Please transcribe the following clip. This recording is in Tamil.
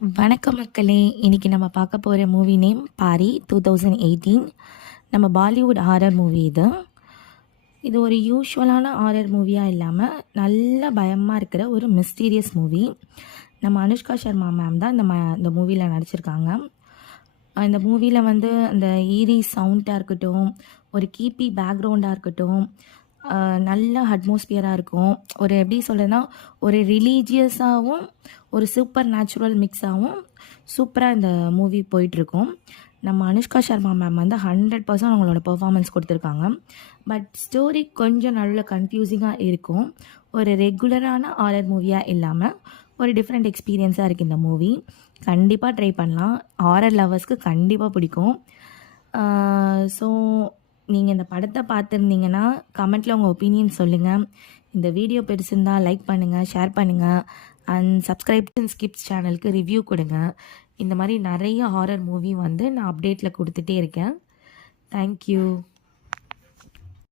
வணக்கம் மக்களே. இன்னைக்கு நம்ம பார்க்க போகிற மூவி நேம் பாரி 2018. நம்ம பாலிவுட் ஹாரர் மூவி இது ஒரு யூஷுவலான ஹாரர் மூவியாக இல்லாமல் நல்ல பயமாக இருக்கிற ஒரு மிஸ்டீரியஸ் மூவி. நம்ம அனுஷ்கா சர்மா மேம் தான் இந்த மூவியில் நடிச்சிருக்காங்க. இந்த மூவியில் வந்து அந்த ஈரி சவுண்டாக இருக்கட்டும், ஒரு கீப்பி பேக்ரவுண்டாக இருக்கட்டும், நல்ல அட்மாஸ்பியராக இருக்கும். ஒரு எப்படி சொல்கிறதுனா, ஒரு ரிலீஜியஸாகவும் ஒரு சூப்பர் நேச்சுரல் மிக்ஸாகவும் சூப்பராக இந்த மூவி போயிட்டுருக்கும். நம்ம அனுஷ்கா சர்மா மேம் வந்து 100% அவங்களோட பெர்ஃபார்மன்ஸ் கொடுத்துருக்காங்க. பட் ஸ்டோரி கொஞ்சம் நடுவில் கன்ஃபியூசிங்காக இருக்கும். ஒரு ரெகுலரான ஹாரர் மூவியாக இல்லாமல் ஒரு டிஃப்ரெண்ட் எக்ஸ்பீரியன்ஸாக இருக்குது இந்த மூவி. கண்டிப்பாக ட்ரை பண்ணலாம். ஹாரர் லவர்ஸ்க்கு கண்டிப்பாக பிடிக்கும். ஸோ நீங்கள் இந்த படத்தை பார்த்துருந்தீங்கன்னா கமெண்ட்டில் உங்கள் ஒப்பீனியன் சொல்லுங்கள். இந்த வீடியோ பெருசுருந்தால் லைக் பண்ணுங்கள், ஷேர் பண்ணுங்கள், அண்ட் சப்ஸ்கிரைப் ஸ்கிப்ஸ் சேனலுக்கு ரிவ்யூ கொடுங்க. இந்த மாதிரி நிறைய ஹாரர் மூவி வந்து நான் அப்டேட்டில் கொடுத்துட்டே இருக்கேன். தேங்க்யூ.